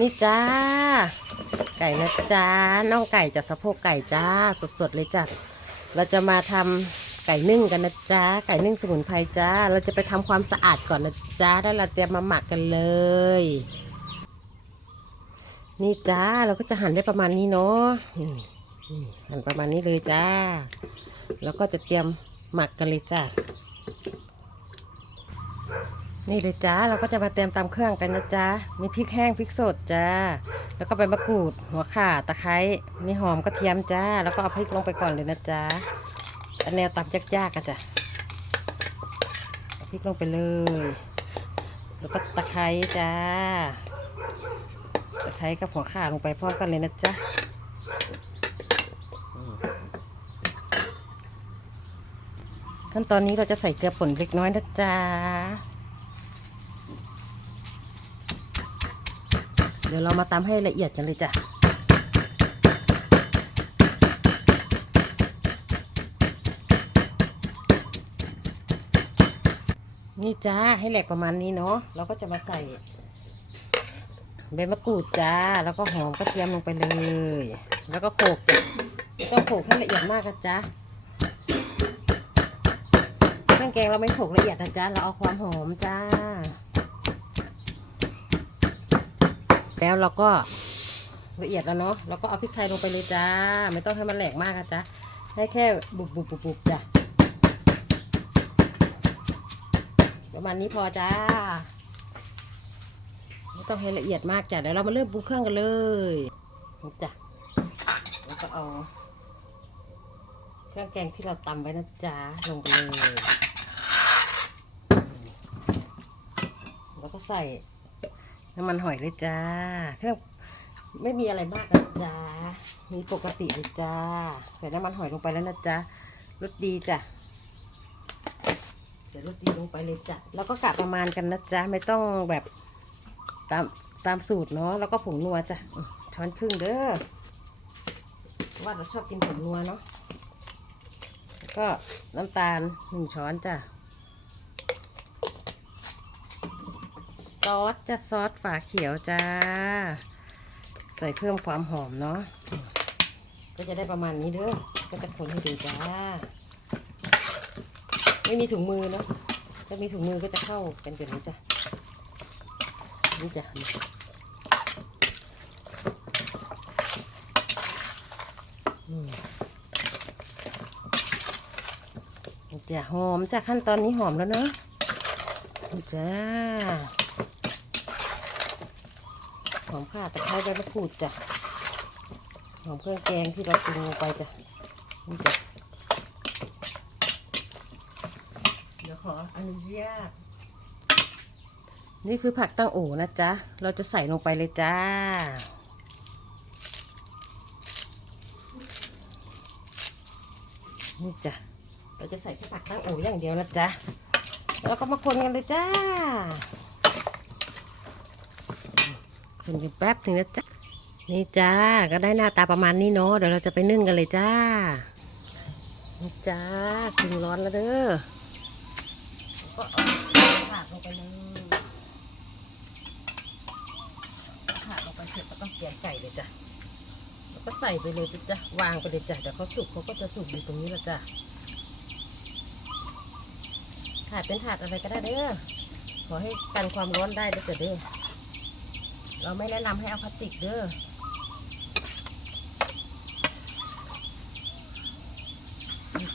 นี่จ้า ไก่นะจ้าน้องไก่จากสะโพกไก่จ้า สดๆเลยจ้ะเราจะมาทำไก่นึ่งกันนะจ้าไก่นึ่งสมุนไพรจ้า เราจะไปทำความสะอาดก่อนนะจ้าแล้วเราเตรียมมาหมักกันเลย นี่จ้าเราก็จะหั่นได้ประมาณนี้เนาะหั่นประมาณนี้เลยจ้า แล้วก็จะเตรียมหมักกันเลยจ้า นี่เลยจ้าเราก็จะมาเตรียมตามเครื่องกันนะจ๊ะมีพริกแห้งพริกสดจ้า แล้วก็ใบมะกรูด หัวข่าตะไคร้มีหอมกระเทียมจ้า แล้วก็เอาพริกลงไปก่อนเลยนะจ๊ะอันแนวตำยากๆกันจ้ะเอาพริกลงไปเลย แล้วก็ตะไคร้จ้าตะไคร้กับหัวข่าลงไปพร้อมกันเลยนะจ๊ะอืมขั้นตอนนี้เราจะใส่เกลือป่นเล็กน้อยนะจ๊ะ ดี๋ยวเรามาตำให้ละเอียดกันเลยจ้ะนี่จ้าให้แหลกประมาณนี้เนาะเราก็จะมาใส่ใบมะกรูดจ้า แล้วก็หอมกระเทียมลงไปเลย แล้วก็โขกต้องโขกให้ละเอียดมากนะจ๊ะเครื่องแกงเราไม่โขกละเอียดนะจ๊ะเราเอาความหอมจ้า แล้วเราก็ละเอียดแล้วเนาะเราก็เอาพริกไทยลงไปเลยจ้า ไม่ต้องให้มันแหลกมากนะจ๊ะให้แค่บุบบุบบุบบุบจ้ะประมาณนี้พอจ้าไม่ต้องให้ละเอียดมากจ้ะเดี๋ยวเรามาเริ่มปรุงเครื่องกันเลยจ้ะแล้วก็เอาเครื่องแกงที่เราตำไว้นะจ๊ะลงไปเลย แล้วก็ใส่ น้ำมันหอยเลยจ้าเครื่องไม่มีอะไรมากนะจ้ามีปกติเลยจ้าใส่น้ำมันหอยลงไปแล้วนะจ๊ะรสดีจ้ะใส่รสดีลงไปเลยจ้ะแล้วก็กะประมาณกันนะจ๊ะไม่ต้องแบบตามตามสูตรเนาะแล้วก็ผงนัวจ้ะช้อนครึ่งเด้อว่าเราชอบกินผงนัวเนาะก็น้ำตาลหนึ่งช้อนจ้ะ ซอสจะซอสฝาเขียวจ้า ใส่เพิ่มความหอมเนาะก็จะได้ประมาณนี้เด้อก็จะคนให้ดูจ้า ไม่มีถุงมือเนาะถ้ามีถุงมือก็จะเข้ากันแบบนี้จ้ะนี่จ้ะอืมนี่จ้ะหอมจ้ะขั้นตอนนี้หอมแล้วเนาะจ้า หอมข่าตะไคร้ใบมะกรูดจ้ะหอมเครื่องแกงที่เราปรุงลงไปจ้ะนี่จ้ะเดี๋ยวขออนุญาตนี่คือผักตั้งโอนะจ๊ะ เราจะใส่ลงไปเลยจ้า นี่จ้ะ เราจะใส่แค่ผักตั้งโออย่างเดียวนะจ๊ะ แล้วก็มาคนกันเลยจ้า คนกันแป๊บหนึงนะจ๊ะนี่จ้าก็ได้หน้าตาประมาณนี้เนาะเดี๋ยวเราจะไปนึ่งกันเลยจ้านี่จ้าถึงร้อนแล้วเด้อก็เอาขาดลงไปเลยขาดลงไปเสร็จก็ต้องเกี่ยไก่เลยจ้ะแล้วก็ใส่ไปเลยจ้ะวางไปเลยจ้ะเดี๋ยวเขาสุกเขาก็จะสุกอยู่ตรงนี้ล้วจ้ะถาดเป็นถาดอะไรก็ได้เด้อขอให้กันความร้อนได้เด้อจ้ะเด้อ เราไม่แนะนำให้เอาพลาสติกเด้อ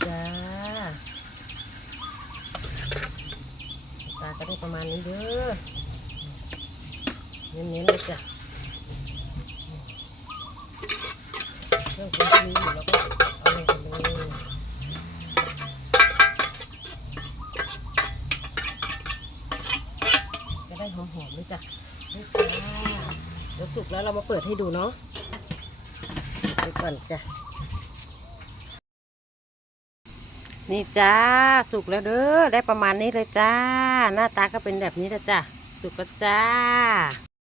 จ้าตาก็ได้ประมาณนี้เด้อเน้นๆเลยจ้ะเรื่องปรุงที่มีอยู่แล้วก็เอาลงไปเลยจะได้หอมๆเลยจ้ะ เดี๋ยวสุกแล้วเรามาเปิดให้ดูเนาะดูก่อนจ้ะ นี่จ้าสุกแล้วเด้อได้ประมาณนี้เลยจ้า หน้าตาก็เป็นแบบนี้ละจ้ะ สุกแล้วจ้า